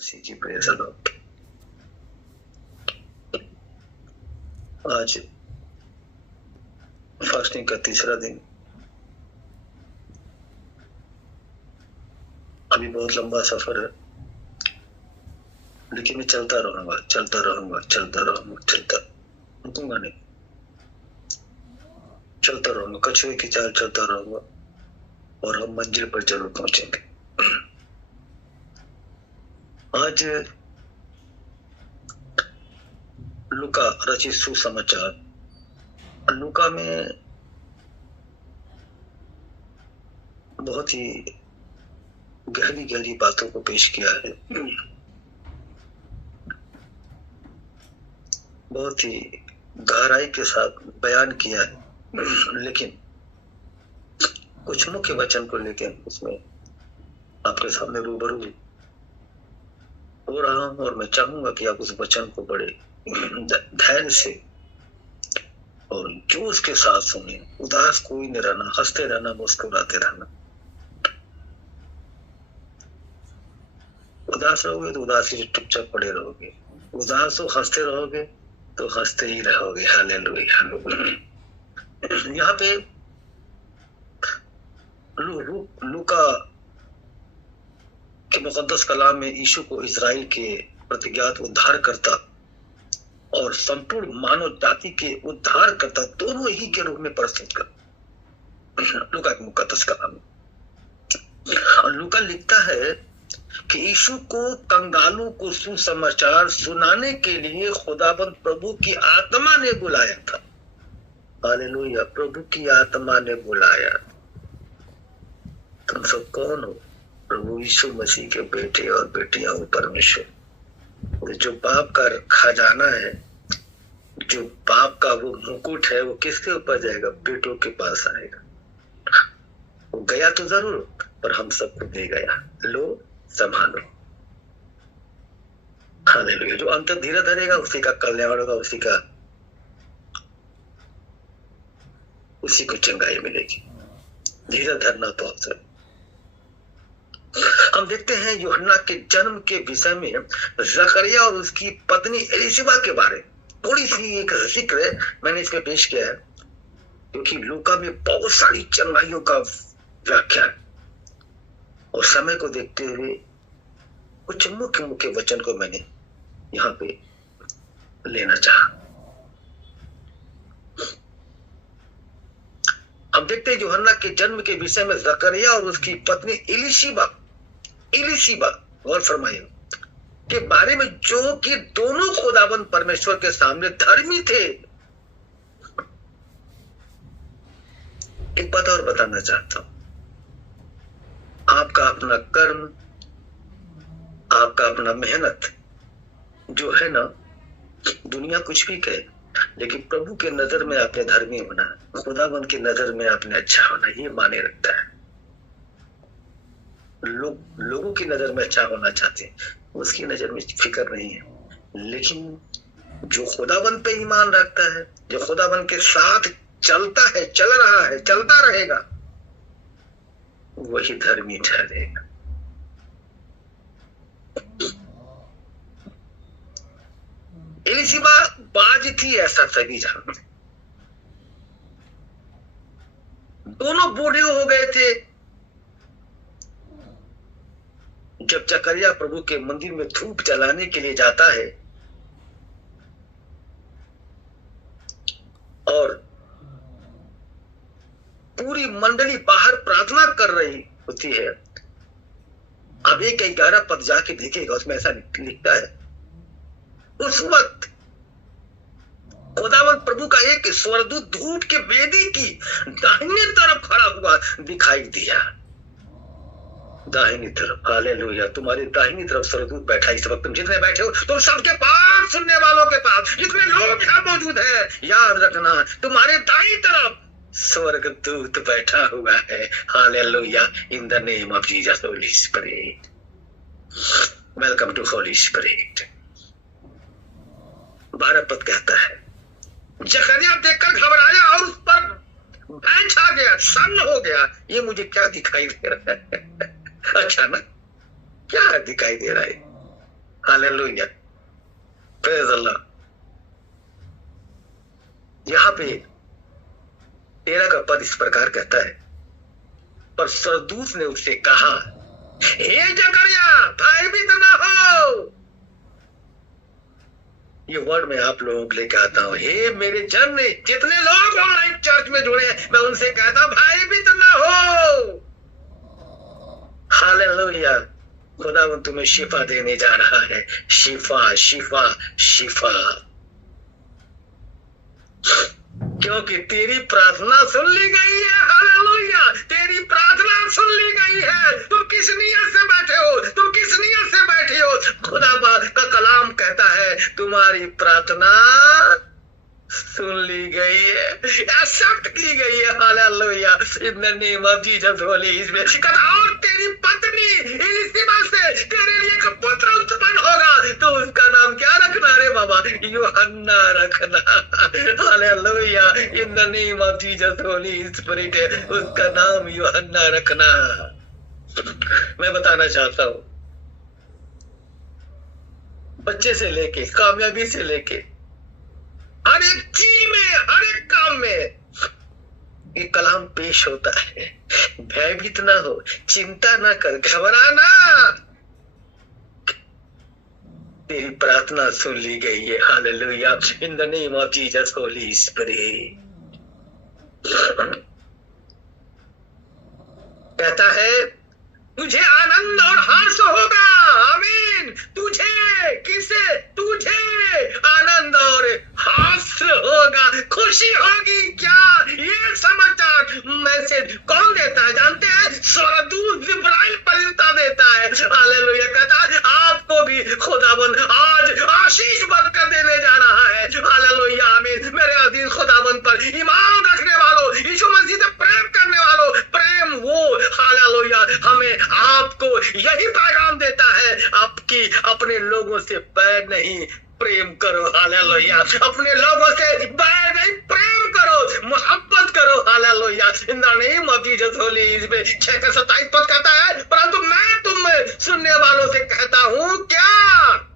मसीह जी praise the Lord. आज fasting का तीसरा दिन। अभी बहुत लंबा सफर है, लेकिन मैं चलता रहूंगा रुकूंगा नहीं, चलता रहूंगा, कछुए की चाल चलता रहूंगा और हम मंजिल पर जरूर पहुंचेंगे। आज लूका रचित सुसमाचार, लूका में बहुत ही गहरी गहरी बातों को पेश किया है, बहुत ही गहराई के साथ बयान किया है। लेकिन कुछ मुख्य वचन को लेकर उसमें आपके सामने रूबरू हो रहा हूं और मैं चाहूंगा कि आप उस वचन को बड़े धैर्य से और जोश के साथ सुने। उदास कोई नहीं रहना, हंसते रहना, मुस्कुराते रहना। उदास रहोगे तो उदासी से चुपचाप पड़े रहोगे, उदास हो हंसते रहोगे तो हंसते ही रहोगे। हालेलुया। यहाँ पे लूका के मुकद्दस कलाम में यीशु को इजराइल के प्रतिज्ञात उद्धारकर्ता और संपूर्ण मानव जाति के उद्धारकर्ता दोनों ही के रूप में प्रस्तुत कर लूका के मुकद्दस कलाम में। और लूका लिखता है कि यीशु को कंगालों को सुसमाचार सुनाने के लिए खुदाबंद प्रभु की आत्मा ने बुलाया था। हालेलुया। प्रभु की आत्मा ने बुलाया। तुम सब कौन हो? प्रभु यीशु मसीह के बेटे और बेटियां हो परमेश्वर। जो पाप का खजाना है, जो पाप का वो मुकुट है, वो किसके ऊपर जाएगा? बेटों के पास आएगा। वो गया तो जरूर, पर हम सबको दे गया। लो संभालो। हालेलुया। जो अंत धीरे धरेगा उसी का कल्याण होगा, उसी को चंगाई मिलेगी। धीरे धरना तो अवसर। हम देखते हैं यूहन्ना के जन्म के विषय में जकरिया और उसकी पत्नी एलिशिबा के बारे थोड़ी सी एक जिक्र मैंने इसमें पेश किया है, क्योंकि लूका में बहुत सारी चंगाइयों का व्याख्यान और समय को देखते हुए कुछ मुख्य मुख्य वचन को मैंने यहाँ पे लेना चाहा। हम देखते हैं यूहन्ना के जन्म के विषय में जकरिया और उसकी पत्नी इलिशिबा गौर फरमाइए के बारे में, जो कि दोनों खुदाबंद परमेश्वर के सामने धर्मी थे। एक बात और बताना चाहता हूं, आपका अपना कर्म, आपका अपना मेहनत जो है ना, दुनिया कुछ भी कहे, लेकिन प्रभु के नजर में आपने धर्मी होना, खुदाबंद की नजर में आपने अच्छा होना, ये माने रखता है। लोगों की नजर में अच्छा होना चाहते हैं, उसकी नजर में फिक्र नहीं है। लेकिन जो खुदाबंद पे ईमान रखता है, जो खुदाबंद के साथ चलता है, चल रहा है, चलता रहेगा, वही धर्मी ठहरेगा। एलिशिबा बाज थी, ऐसा सभी जानते। दोनों बूढ़े हो गए थे जब जकरिया प्रभु के मंदिर में धूप जलाने के लिए जाता है और पूरी मंडली बाहर प्रार्थना कर रही होती है। अब 1:11 पद जाके देखेगा, उसमें ऐसा लिखता है, उस वक्त खुदावंद प्रभु का एक स्वर्गदूत धूप के वेदी की दाहिनी तरफ खड़ा हुआ दिखाई दिया। दाहिनी तरफ। हालेलुया। तुम्हारी दाहिनी तरफ स्वर्गदूत बैठा। इस वक्त तुम जितने बैठे हो, तुम सबके पास, सुनने वालों के पास, जितने लोग यहाँ मौजूद है, याद रखना तुम्हारे दाहिनी तरफ स्वर्गदूत बैठा हुआ है। Hallelujah. In the name of Jesus Holy Spirit, welcome to Holy Spirit. 12 पद कहता है, जकरिया देखकर घबराया और उस पर भय छा गया, सन्न हो गया। ये मुझे क्या दिखाई दे रहा है? अच्छा ना, क्या दिखाई दे रहा है? हालेलुया, प्रेज अल्लाह। यहाँ पे 13 का पद इस प्रकार कहता है, पर सरदूत ने उससे कहा, हे जकरिया भयभीत न हो। ये वर्ड मैं आप लोगों के लिए कहता हूं, हे मेरे जन, जितने लोग ऑनलाइन चर्च में जुड़े हैं, मैं उनसे कहता हूं भयभीत न हो। हालेलुया, खुदा वो तुम्हें शिफा देने जा रहा है। शिफा शिफा शिफा, क्योंकि तेरी प्रार्थना सुन ली गई है। हालेलुया, तेरी प्रार्थना सुन ली गई है। तुम किस नियत से बैठे हो, तुम किस नियत से बैठे हो? खुदा का कलाम कहता है तुम्हारी प्रार्थना सुन ली गई है, एक्सेप्ट की गई है। Hallelujah, in the name of Jesus Holi इसमें और तेरी पत्नी इलिशिबा से तेरे लिए एक पुत्र उत्पन्न होगा, तो उसका नाम क्या रखना रे बाबा? यूहन्ना रखना। Hallelujah, in the name of Jesus Holy spirit, उसका नाम यूहन्ना रखना। मैं बताना चाहता हूं, बच्चे से लेके कामयाबी से लेके हर एक चीज में, हर एक काम में ये कलाम पेश होता है। भयभीत ना हो, चिंता ना कर, घबराना, तेरी प्रार्थना सुन ली गई है। Hallelujah, in the name of Jesus Holy spirit. कहता है तुझे आनंद और हर्ष होगा। आमीन। तुझे, किसे? तुझे आनंद और हर्ष होगा, खुशी होगी। क्या ये समाचार मैसेज कौन देता है जानते हैं? स्वर्गदूत जिब्राइल फरिश्ता देता है। हालेलुया, कहता है आपको भी खुदाबंद आज आशीष बढ़कर देने जा रहा है। हालेलुया, आमीन। मेरे अजीज खुदाबंद पर ईमान रखने वालों, यीशु मसीह से प्रेम करने वालों, प्रेम वो हालेलुया हमें आपको यही पैगाम देता है, आपकी अपने लोगों से बैर नहीं, प्रेम करो। हालेलुया, अपने लोगों से बैर नहीं, प्रेम करो, मोहब्बत करो। Hallelujah, in the name of Jesus Holi. इसमें 6:27 पद कहता है, परंतु मैं तुम सुनने वालों से कहता हूं क्या?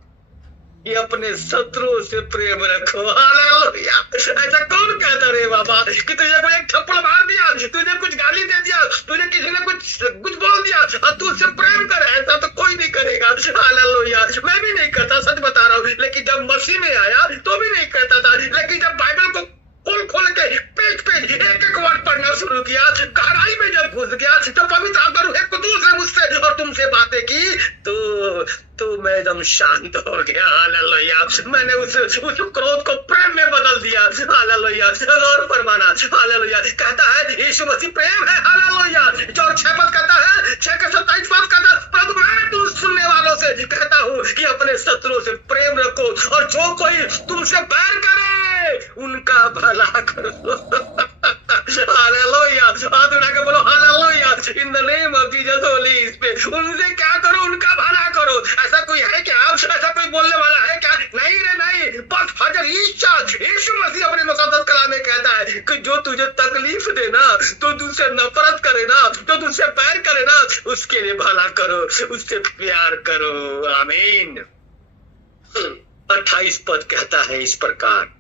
ये अपने शत्रुओं से प्रेम रखो। हालेलुया, ऐसा कौन कहता रे बाबा कि तुझे कोई एक थप्पड़ मार दिया, तुझे कुछ गाली दे दिया, तुझे किसी ने कुछ बोल दिया और तू उससे प्रेम कर? ऐसा तो कोई नहीं करेगा। हालेलुया, मैं भी नहीं करता, सच बता रहा हूँ। लेकिन जब मसीह में आया तो भी नहीं करता था, लेकिन जब बाइबल को खोल के पेज एक एक वर्ड पढ़ना शुरू किया, गहराई में जब घुस गया, तो पवित्र आत्मा रूह कुदूस ने मुझसे और तुमसे बातें की, तो मैं एकदम शांत हो गया। हालेलुया, मैंने उस क्रोध को प्रेम में बदल दिया। हालेलुया, गौर फरमाना। हालेलुया, कहता है यीशु मसीह प्रेम है। हालेलुया, जो 6 पद कहता है, 6:27 पद कहता है, परंतु मैं तुम सुनने वालों से कहता हूँ कि अपने शत्रुओं से प्रेम रखो, और जो कोई तुमसे बैर करे उनका भला करो। हालेलुया, हाथ उठा के बोलो hallelujah, in the name of Jesus Holi. इस पे उनसे क्या करो? उनका भला करो। ऐसा कोई है क्या? ऐसा कोई बोलने वाला है क्या? नहीं रे नहीं। बस फजर यीशु मसीह अपने मुकद्दस कलाम में कहता है कि जो तुझे तकलीफ दे ना, तो तुझसे नफरत करे ना, तो तुझसे बैर करे ना, उसके लिए भला करो, उससे प्यार करो। आमीन। 28 पद कहता है इस प्रकार,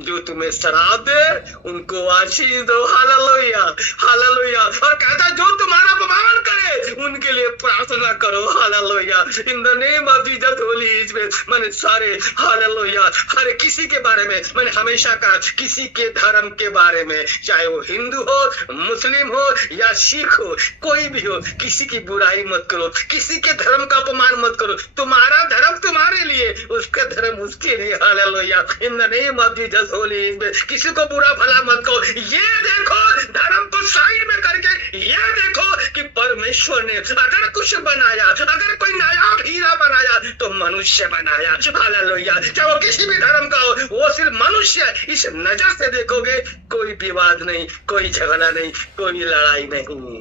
जो तुम्हें शराब दे उनको आशीष दो। Hallelujah, hallelujah. और कहता जो तुम्हारा अपमान करे उनके लिए प्रार्थना करो। Hallelujah, in the name of Jesus Holi. इसमें मैंने सारे हालेलुया हर किसी के बारे में मैंने हमेशा कहा, किसी के धर्म के बारे में, चाहे वो हिंदू हो, मुस्लिम हो या सिख हो, कोई भी हो, किसी की बुराई मत करो, किसी के धर्म का अपमान मत करो। तुम्हारा धर्म तुम्हारे लिए, उसका धर्म उसके लिए। Hallelujah, in the name of Jesus Holi. किसी को बुरा भला मत कहो। ये देखो, धर्म को साइड में करके ये देखो कि परमेश्वर ने अगर कुछ बनाया, अगर कोई नायाब हीरा बनाया, तो मनुष्य बनाया। हालेलुया, चाहे वो किसी भी धर्म का हो, वो सिर्फ मनुष्य। इस नजर से देखोगे, कोई विवाद नहीं, कोई झगड़ा नहीं, कोई लड़ाई नहीं।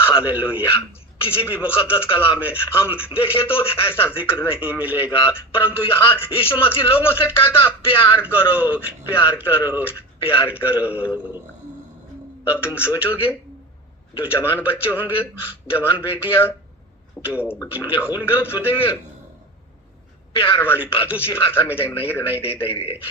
हालेलुया, किसी भी मुकद्दस कलाम में हम देखें तो ऐसा जिक्र नहीं मिलेगा, परंतु यहाँ यीशु मसीह लोगों से कहता प्यार करो, प्यार करो, प्यार करो। अब तुम सोचोगे, जो जवान बच्चे होंगे, जवान बेटियां, जो जिनके खून गर्भ सोचेंगे, प्यार वाली बात दूसरी भाषा में नहीं नहीं दे दे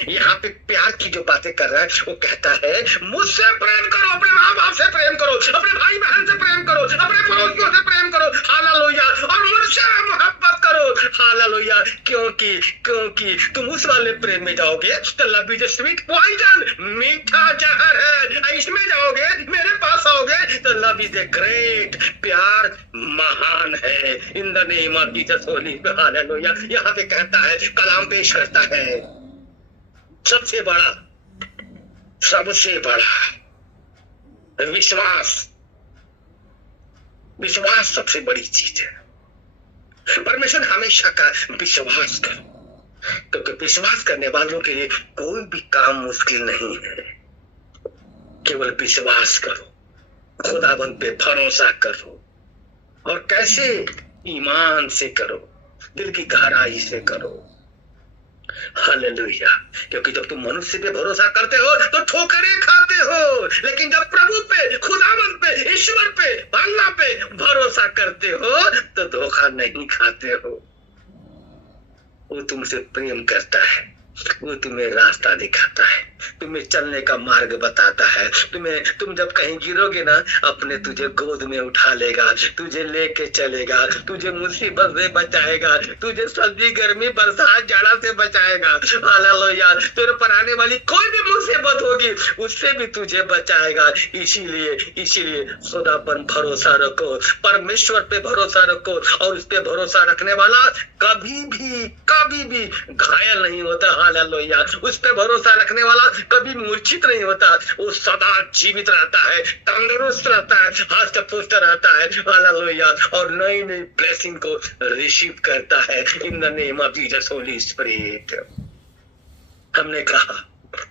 यहाँ पे प्यार की जो बातें कर रहा है वो कहता है मुझसे प्रेम करो, अपने माँ बाप से प्रेम करो, अपने भाई बहन से प्रेम करो, अपने पड़ोसियों से प्रेम करो, हालेलुया, और मुझसे मोहब्बत करो, हालेलुया। क्योंकि क्योंकि तुम उस वाले प्रेम में जाओगे तो लव इज स्वीट पॉइजन, मीठा जहर है, इसमें जाओगे मेरे पास आओगे तो लव इज ए ग्रेट, प्यार महान है। इन the name of Jesus Holi, hallelujah. यहाँ पे कहता है, कलाम पेश करता है, सबसे बड़ा विश्वास, विश्वास सबसे बड़ी चीज है। परमेश्वर हमेशा का विश्वास करो, क्योंकि विश्वास करने वालों के लिए कोई भी काम मुश्किल नहीं है। केवल विश्वास करो, खुदाबंद पे भरोसा करो, और कैसे? ईमान से करो, दिल की गहराई से करो, हालेलुया। क्योंकि जब तुम मनुष्य पे भरोसा करते हो तो ठोकरें खाते हो, लेकिन जब प्रभु पे, खुदावंत पे, ईश्वर पे, अल्लाह पे भरोसा करते हो तो धोखा नहीं खाते हो। वो तुमसे प्रेम करता है, वो तुम्हें रास्ता दिखाता है, तुम्हें चलने का मार्ग बताता है। तुम जब कहीं गिरोगे ना, अपने तुझे गोद में उठा लेगा, तुझे लेके चलेगा, तुझे मुसीबत से बचाएगा, तुझे सर्दी गर्मी बरसात जाड़ा से बचाएगा, हालेलुया। तेरे पर आने वाली कोई भी मुसीबत होगी उससे भी तुझे बचाएगा। इसीलिए खुदा पर भरोसा रखो, परमेश्वर पे भरोसा रखो, और उस पे भरोसा रखने वाला कभी भी घायल नहीं होता, हालेलुया। उस पे भरोसा रखने वाला कभी मूर्छित नहीं होता, वो सदा जीवित रहता है, तंदुरुस्त रहता है, हष्ट पुष्ट रहता है, हालेलुया, और नई नई ब्लेसिंग को रिसीव करता है। इन the name of Jesus Holy spirit. हमने कहा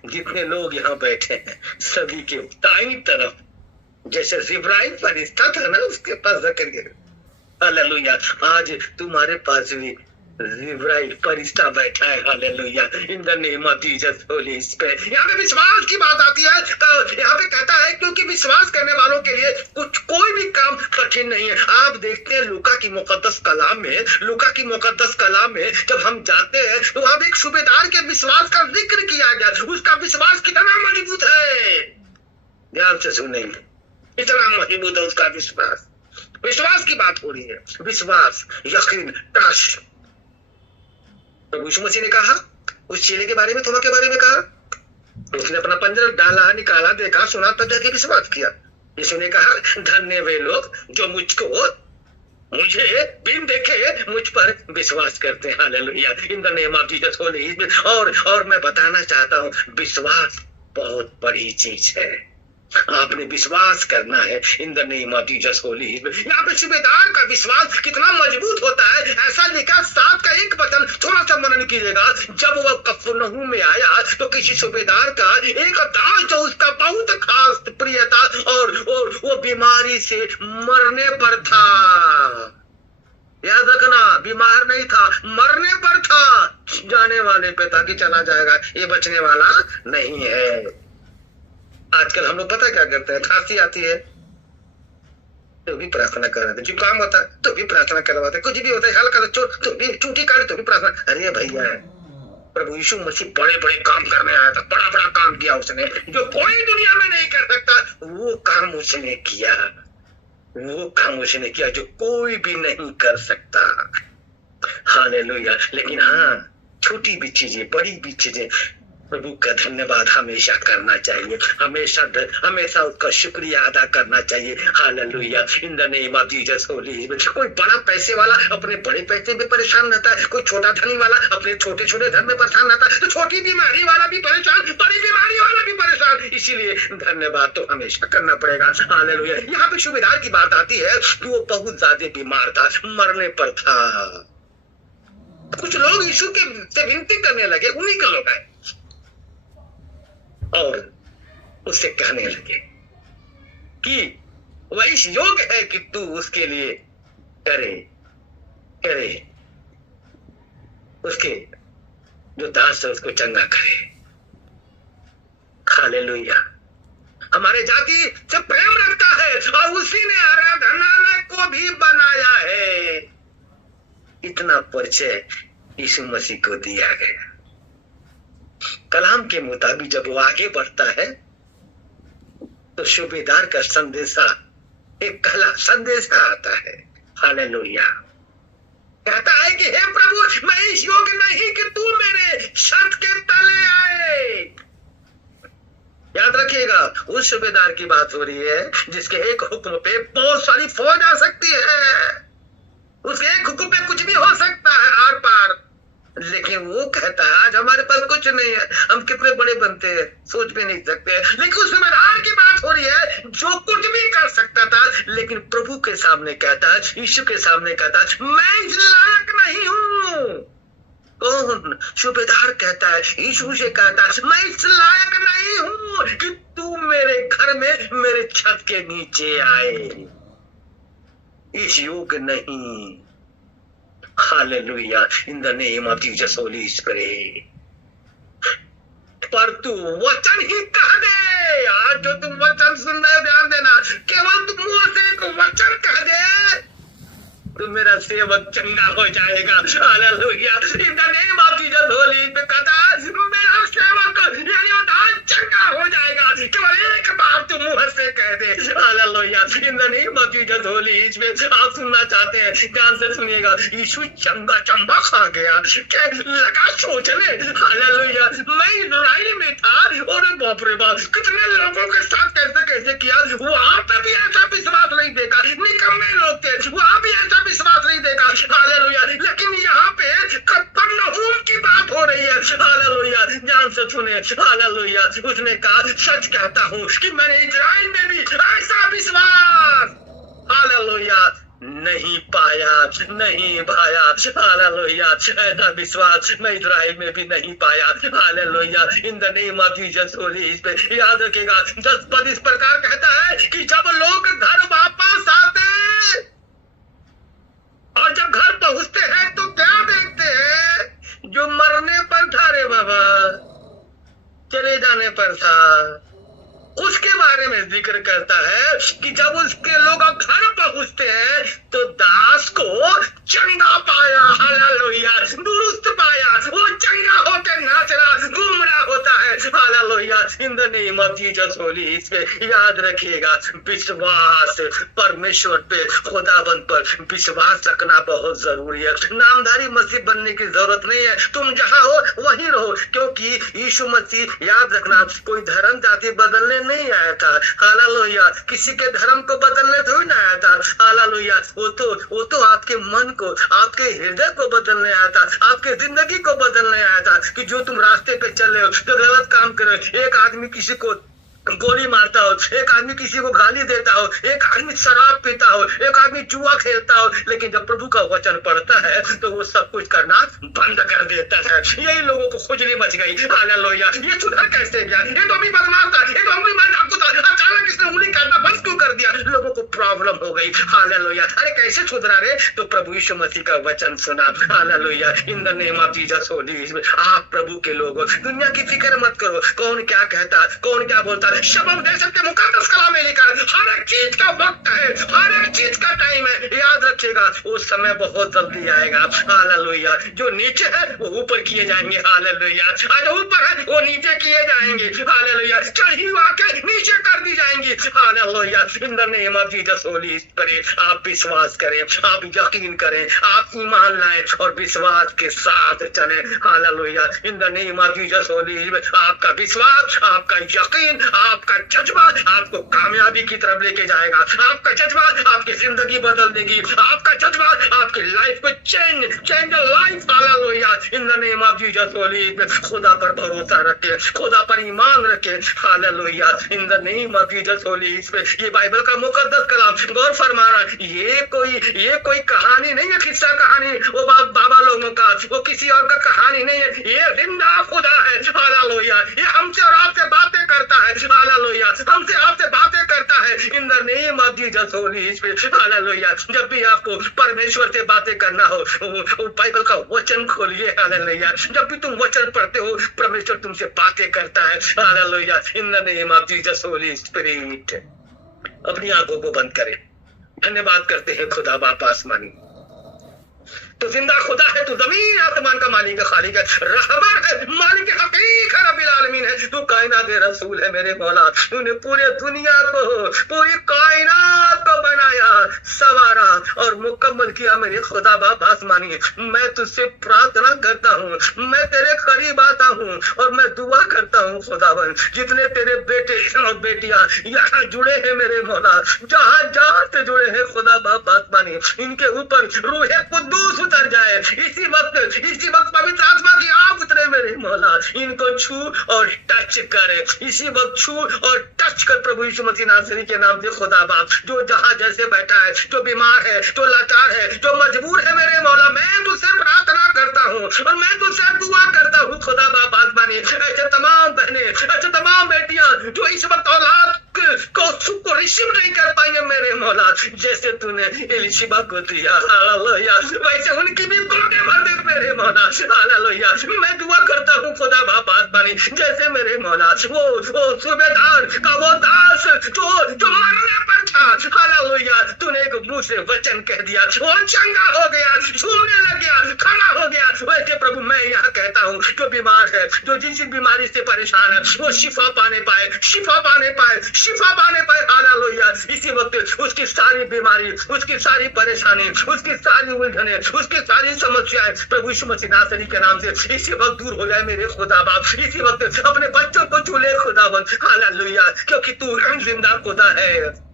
जितने लोग यहाँ बैठे हैं सभी के दाईं तरफ जैसे जिब्राइल फरिश्ता था ना, उसके पास जाकर, हालेलुया, आज तुम्हारे पास भी जिब्राइल फरिश्ता बैठा है, hallelujah. In the name of Jesus Holy spirit. यहाँ पे विश्वास की बात आती है तो यहाँ पे कहता है क्योंकि विश्वास करने वालों के लिए कोई भी काम कठिन नहीं है। आप देखते हैं लूका की मुकद्दस कलाम में जब हम जाते हैं तो वहां एक सूबेदार के विश्वास का जिक्र किया गया, उसका विश्वास कितना मजबूत है, ध्यान से सुनेंगे, इतना मजबूत है उसका विश्वास। विश्वास की बात हो रही है, विश्वास, यकीन, ट्रस्ट। प्रभु यीशु मसीह ने कहा, उस चेले के बारे में, थोमा के बारे में कहा, उसने अपना पंजर डाला, निकाला, देखा, सुना, तब जाके विश्वास किया। यीशु ने कहा, धन्य वे लोग जो मुझे बिन देखे मुझ पर विश्वास करते हैं, hallelujah. In the name of Jesus Holi. और मैं बताना चाहता हूँ, विश्वास बहुत बड़ी चीज है, आपने विश्वास करना है। इन the name of Jesus Holi. यहाँ पे सूबेदार का विश्वास कितना मजबूत होता है, ऐसा लिखा 7 का 1 वचन, थोड़ा सा मनन कीजिएगा। जब वह कफरनहूम में आया तो किसी सूबेदार का एक दास जो उसका बहुत खास प्रिय था और वो बीमारी से मरने पर था, याद रखना, बीमार नहीं था, मरने पर था, जाने वाले पे था कि चला जाएगा, ये बचने वाला नहीं है। आजकल हम लोग पता क्या करते हैं, खांसी आती है तो भी प्रार्थना करवाते, जुकाम होता है तो भी प्रार्थना करवाते, कुछ भी होता है हल्का सा चोट तो भी, चूटी काटे तो भी प्रार्थना। अरे भैया, प्रभु यीशु मसीह बड़े बड़े काम करने आया था, बड़ा बड़ा काम किया उसने, जो कोई दुनिया में नहीं कर सकता, वो काम उसने किया जो कोई भी नहीं कर सकता, हालेलुया। लेकिन हाँ, छोटी भी चीजें, बड़ी भी चीजें, प्रभु का धन्यवाद हमेशा करना चाहिए, हमेशा उसका शुक्रिया अदा करना चाहिए, hallelujah. In the name of Jesus Holi. कोई बड़ा पैसे वाला अपने बड़े पैसे में परेशान रहता है, कोई छोटा धनी वाला अपने छोटे छोटे धन में परेशान रहता है, तो छोटी बीमारी वाला भी परेशान, बड़ी बीमारी वाला भी परेशान। इसीलिए धन्यवाद तो हमेशा करना पड़ेगा, हालेलुया। यहाँ पे सूबेदार की बात आती है कि वो बहुत ज्यादा बीमार था, मरने पर था। कुछ लोग यीशु से विनती करने लगे, उन्हीं के लोग आए और उससे कहने लगे कि वह इस योग्य है कि तू उसके लिए करे उसके जो दास है उसको चंगा करे, हालेलुया। हमारे जाति से प्रेम रखता है और उसी ने आराधनालय को भी बनाया है। इतना परिचय यीशु मसीह को दिया गया। कलाम के मुताबिक जब वो आगे बढ़ता है तो सूबेदार का संदेशा एक कला संदेशा आता है। हालेलुया। कहता है कि हे प्रभु, मैं इस योग्य नहीं कि तू मेरे छत के तले आए। याद रखिएगा, उस सूबेदार की बात हो रही है जिसके एक हुक्म पे बहुत सारी फौज आ सकती है। उसके एक हुक्म पे कुछ भी हो सकता है आर पार, लेकिन वो कहता है आज हमारे पास कुछ नहीं है, हम कितने बड़े बनते हैं, सोच भी नहीं सकते। लेकिन उस सूबेदार की बात हो रही है जो कुछ भी कर सकता था, लेकिन प्रभु के सामने कहता है, यीशु के सामने कहता है, मैं इस लायक नहीं हूं। कौन? सूबेदार कहता है, यीशु से कहता है, मैं इस लायक नहीं हूं कि तू मेरे घर में मेरे छत के नीचे आए। इस योग्य नहीं। Hallelujah. In the name of Jesus Holy spirit. पर तू वचन ही कह दे। आज जो तुम वचन सुन रहे हो ध्यान देना, केवल तुम मुंह से एक वचन कह दे तो मेरा सेवक चंगा हो जाएगा। Hallelujah. In the name of Jesus Holy spirit कहता है मेरा सेवक यानी वो दास चंगा हो जाएगा। केवल एक बार तुम मुंह से कह दे। हालेलुया। In the name of Jesus Holy Spirit. आप सुनना चाहते हैं, ध्यान से सुनिएगा। यीशु चंगा चंबा खा गया, क्या लगा सोचने। हालेलुया। मैं इजराइल में था और बाप रे बाप कितने लोगों के साथ कैसे कैसे किया। वहां पे भी ऐसा विश्वास नहीं देखा, निकम्मे लोग थे, वहां भी ऐसा विश्वास नहीं देखा। हालेलुया। लेकिन यहाँ पे कफरनहूम की बात हो रही है। हालेलुया। ध्यान से सुने। हालेलुया। उसने कहा सच कहता हूँ कि मैंने इजराइल में भी ऐसा विश्वास हालेलुया नहीं पाया, नहीं पाया। हालेलुया। ऐसा विश्वास मैं इजराइल में भी नहीं पाया। Hallelujah. In the name of Jesus Holy spirit. याद रखिएगा 10 पद इस प्रकार कहता है कि जब लोग घर वापस आते और जब घर पहुंचते हैं तो क्या देखते हैं? जो मरने पर था रे बाबा, चले जाने पर था, उसके बारे में जिक्र करता है कि जब उसके लोग घर पहुंचते हैं तो दास को चंगा पाया। हालेलुया। दुरुस्त पाया, वो चंगा होकर नाच रहा, घूम रहा होता है। Hallelujah. In the name of Jesus Holy spirit. याद रखिएगा, विश्वास परमेश्वर पे, खुदाबंद पर विश्वास रखना बहुत जरूरी है। नामधारी मसीह बनने की जरूरत नहीं है। तुम जहां हो वहीं रहो, क्योंकि यीशु मसीह, याद रखना, कोई धर्म जाति बदलने नहीं आया था। हालेलुया। किसी के धर्म को बदलने थोड़ी ना आया था। हालेलुया। वो तो आपके मन को, आपके हृदय को बदलने आया था, आपके जिंदगी को बदलने आया था। कि जो तुम रास्ते पे चल रहे हो तो गलत काम कर रहे हो, एक आदमी किसी को गोली मारता हो, एक आदमी किसी को गाली देता हो, एक आदमी शराब पीता हो, एक आदमी जुआ खेलता हो, लेकिन जब प्रभु का वचन पढ़ता है तो वो सब कुछ करना बंद कर देता है। यही लोगों को खुजली मच गई। हालेलुया। ये सुधर कैसे गया? ये तो अभी बदमाश था, ये तो अभी मजाक था, अचानक इसने उंगली करना बंद क्यों कर दिया? लोगों को प्रॉब्लम हो गई। हालेलुया। अरे कैसे सुधरा रे? तो प्रभु यीशु मसीह का वचन सुना। Hallelujah. In the name of Jesus Holy Spirit. आप प्रभु के लोग, दुनिया की फिक्र मत करो कौन क्या कहता, कौन क्या बोलता। शब्द उपदेशक के मुकद्दस कलाम में लिखा है हर एक चीज का वक्त है, हर एक चीज का टाइम है। याद रखिएगा, उस समय बहुत जल्दी आएगा। हालेलुया। जो नीचे है वो ऊपर किए जाएंगे। हालेलुया। जो ऊपर है वो नीचे किए जाएंगे। हालेलुया। चढ़ी आके नीचे कर दी जाएंगी। Hallelujah. In the name of Jesus Holy Spirit. आप विश्वास करें, आप यकीन करें, आप ईमान लाएं और विश्वास के साथ चलें। Hallelujah. In the name of Jesus Holy spirit. आपका विश्वास, आपका यकीन, आपका जज्बा आपको कामयाबी की तरफ लेके जाएगा। आपका जज्बा आपकी जिंदगी बदल देगी। आपका जज्बा आपकी लाइफ को change life. Hallelujah. In the name of Jesus Holy spirit. खुदा पर भरोसा रखे, खुदा पर ईमान रखे। Hallelujah. In the name of Jesus Holy spirit. ये बाइबल का मुकद्दस कलाम गौर फरमाना, ये कोई कहानी नहीं है, किस्सा कहानी वो बाबा लोगों का, वो किसी और का कहानी नहीं है। ये जिंदा खुदा है। हालेलुया। ये हमसे और आपसे बातें करता है। हालेलुया। हमसे आपसे बातें करता है। इन the name of Jesus Holy spirit. Hallelujah. जब भी आपको परमेश्वर से बातें करना हो, वो बाइबल का वचन खोलिए। हालेलुया। जब भी तुम वचन पढ़ते हो परमेश्वर तुमसे बातें करता है। Hallelujah. In the name of Jesus Holy spirit. अपनी आंखों को बंद करें। धन्यवाद करते हैं खुदा बाप आसमानी। तू जिंदा खुदा है, तू जमीन आसमान का मालिक है, खालिक है, रहबर है, मालिक हकीक है, रब्बिल आलमीन है, तू कायनात के रसूल है मेरे मौला। तूने पूरे दुनिया को, पूरी कायनात को बनाया, संवारा और मुकम्मल किया मेरे खुदा बाप आसमानी। मैं तुझसे प्रार्थना करता हूँ, मैं तेरे करीब आता हूँ और मैं दुआ करता हूँ खुदावन, जितने तेरे बेटे और बेटियां यहाँ जुड़े हैं मेरे मौला, जहाँ जहाँ से जुड़े हैं खुदा बाप आसमानी, इनके ऊपर रूहे कुद्दूस उतर जाए इसी वक्त पवित्र आत्मा की आग उतरे मेरे मौला, इनको छू और टच करे इसी वक्त, छू और टच कर प्रभु यीशु मसीह नासरी के नाम से खुदा बाप। जो जहाँ जैसे बैठा है, जो बीमार है, जो लाचार है, जो मजबूर है मेरे मौला, मैं तुझसे प्रार्थना करता हूँ और मैं तुझसे दुआ करता हूँ खुदा बाप आसमानी। ऐसे तमाम बहने, ऐसे तमाम बेटियां जो इस वक्त औलाद को सुख को रिसीव नहीं कर पाएंगे मेरे मौला, जैसे तूने एलिशिबा को दिया हालेलुया, वैसे उनकी भी गोदे भर दे मेरे मौला हालेलुया। मैं दुआ करता हूँ खुदा बाप आसमानी, जैसे मेरे मौला वो सूबेदार का वो दास जो मरने पर था हालेलुया, तूने एक मुंह से वचन कह दिया, वो चंगा हो गया, झूमने लग गया, खड़ा हो गया। वैसे प्रभु मैं यहाँ कहता हूँ, जो बीमार है, जो जिस बीमारी से परेशान है, वो शिफा पाने पाए, शिफा पाने पाए, शिफा पाने पाए हालेलुया। इसी वक्त उसकी सारी बीमारी, उसकी सारी परेशानी, उसकी सारी उलझने, उसकी सारी समस्याएं प्रभु यीशु मसीह नासरी के नाम से इसी वक्त दूर हो जाए मेरे खुदा बाप। इसी वक्त अपने बच्चों को छू ले खुदावन हालेलुया, क्योंकि तू जिंदा खुदा है,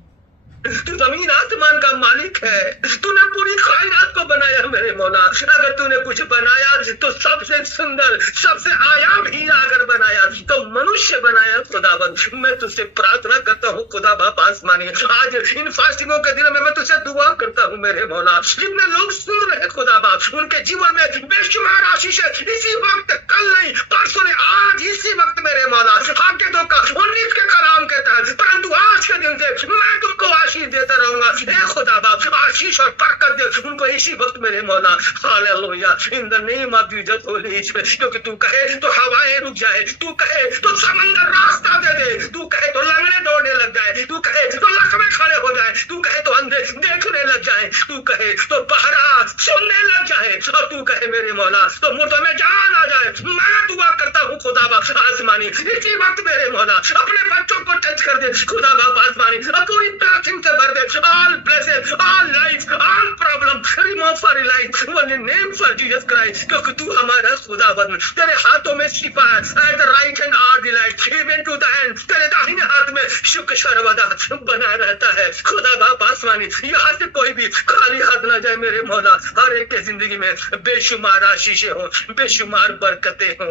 तू जमीन आसमान का मालिक है, तूने पूरी कायनात को बनाया मेरे मौला। अगर तूने कुछ बनाया तो सबसे सुंदर, सबसे आयामहीन अगर बनाया तो मनुष्य बनाया खुदावन। मैं तुझसे प्रार्थना करता हूँ खुदा बाप आसमानी, आज इन फास्टिंगों के दिनों में मैं तुझसे दुआ करता हूँ मेरे मौला, जितने लोग सुन रहे खुदा बाप, उनके जीवन में बेशुमार आशीष है इसी वक्त, कल नहीं परसों नहीं, आज इसी वक्त मेरे मौला, हाकिमों का 19 के कलाम के तहत, परंतु आज के दिन से मैं तुमको आशीष देता रहूंगा। हे खुदा बाप, आशीष और बरकत दे उनको इसी वक्त मेरे मौला hallelujah, in the name of Jesus Holy spirit. क्योंकि तू कहे तो हवाएं रुक जाए, तू कहे तो समंदर रास्ता दे दे, तू कहे तो लंगड़े दौड़ने लग जाए, तू कहे तो लकवे खड़े हो जाए, तू कहे तो अंधे देखने लग जाए, तू कहे तो बहरा सुनने लग जाए, और तू कहे मेरे मौला तो मुर्दों में जान आ जाए। मैं दुआ करता हूँ खुदा बाप आसमानी, इसी वक्त मेरे मौला अपने बच्चों को टच कर दे खुदा बाप आसमानी, पूरी ब्लेसिंग से भर दे, all blessed, all life, all problem, remove for life, one name for Jesus Christ। क्योंकि तू हमारा खुदावन, तेरे हाथों में शिफा है, at the right hand are the light, even to the end, तेरे दाहिने हाथ में शुक्र सर्वदा बना रहता है खुदा बाप आसमानी। यहाँ से कोई भी खाली हाथ ना जाए मेरे मौला, हर एक के जिंदगी में बेशुमार आशीषें हो, बेशुमार बरकतें हो।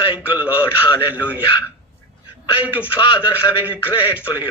Thank you Lord hallelujah. Thank you, Father, heavenly, gratefully,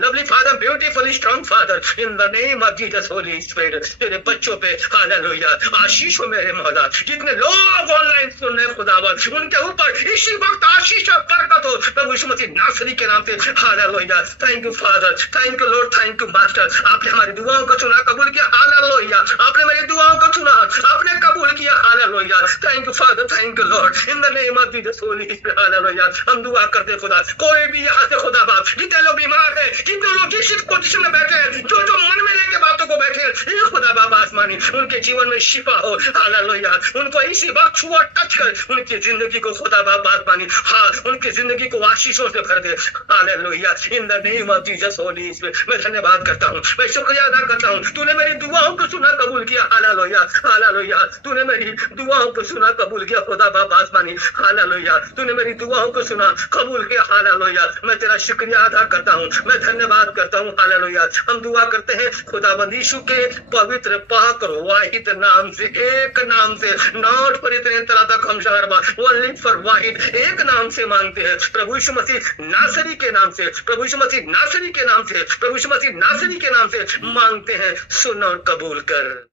lovely Father, beautifully strong Father, in the name of Jesus, Holy Spirit। तेरे बच्चों पे हालेलुया आशीष हो मेरे मौला, जितने लोग ऑनलाइन सुन रहे खुदावन, उनके ऊपर इसी वक्त आशीष और बरकत हो प्रभु यीशु मसीह नासरी के नाम से hallelujah. Thank you father, thank you Lord, thank you master. आपने हमारी दुआओं को सुना, कबूल किया हालेलुया। आपने मेरी दुआओं को सुना, आपने कबूल किया hallelujah. Thank you father, thank you Lord, in the name of Jesus Holy spirit hallelujah. हम दुआ करते खुदा, कोई भी यहाँ से खुदा बाप, जितने लोग बीमार है, जितने लोग जिस पोजीशन में बैठे हैं, जो मन में लेके बातों को बैठे हैं, खुदा बाप आसमानी उनके जीवन में शिफा हो हालेलुया। उनको इसी वक्त छुआ टच कर उनकी जिंदगी को खुदा बाप आसमानी, हाँ उनकी जिंदगी को आशीषों से भर दे हालेलुया, in the name of Jesus Holy Spirit. मैं धन्यवाद करता हूँ, मैं शुक्रिया अदा करता हूँ, तूने मेरी दुआओं को सुना, कबूल किया हालेलुया हालेलुया। तूने मेरी दुआओं को सुना, कबूल किया खुदा बाप आसमानी हालेलुया। तूने मेरी दुआओं को सुना, कबूल किया हालेलुया। मैं तेरा शुक्रिया अदा करता हूँ, मैं धन्यवाद करता हूँ हालेलुया। हम दुआ करते हैं खुदावंद यीशु के पवित्र पाक और वाहिद नाम से, एक नाम से, नॉट फॉर इतने तरह तक हम शहर ओनली फॉर वाहिद, एक नाम से मांगते हैं प्रभु यीशु मसीह नासरी के नाम से, प्रभु यीशु मसीह नासरी के नाम से, प्रभु यीशु मसीह नासरी के नाम से मांगते हैं, सुन और कबूल कर।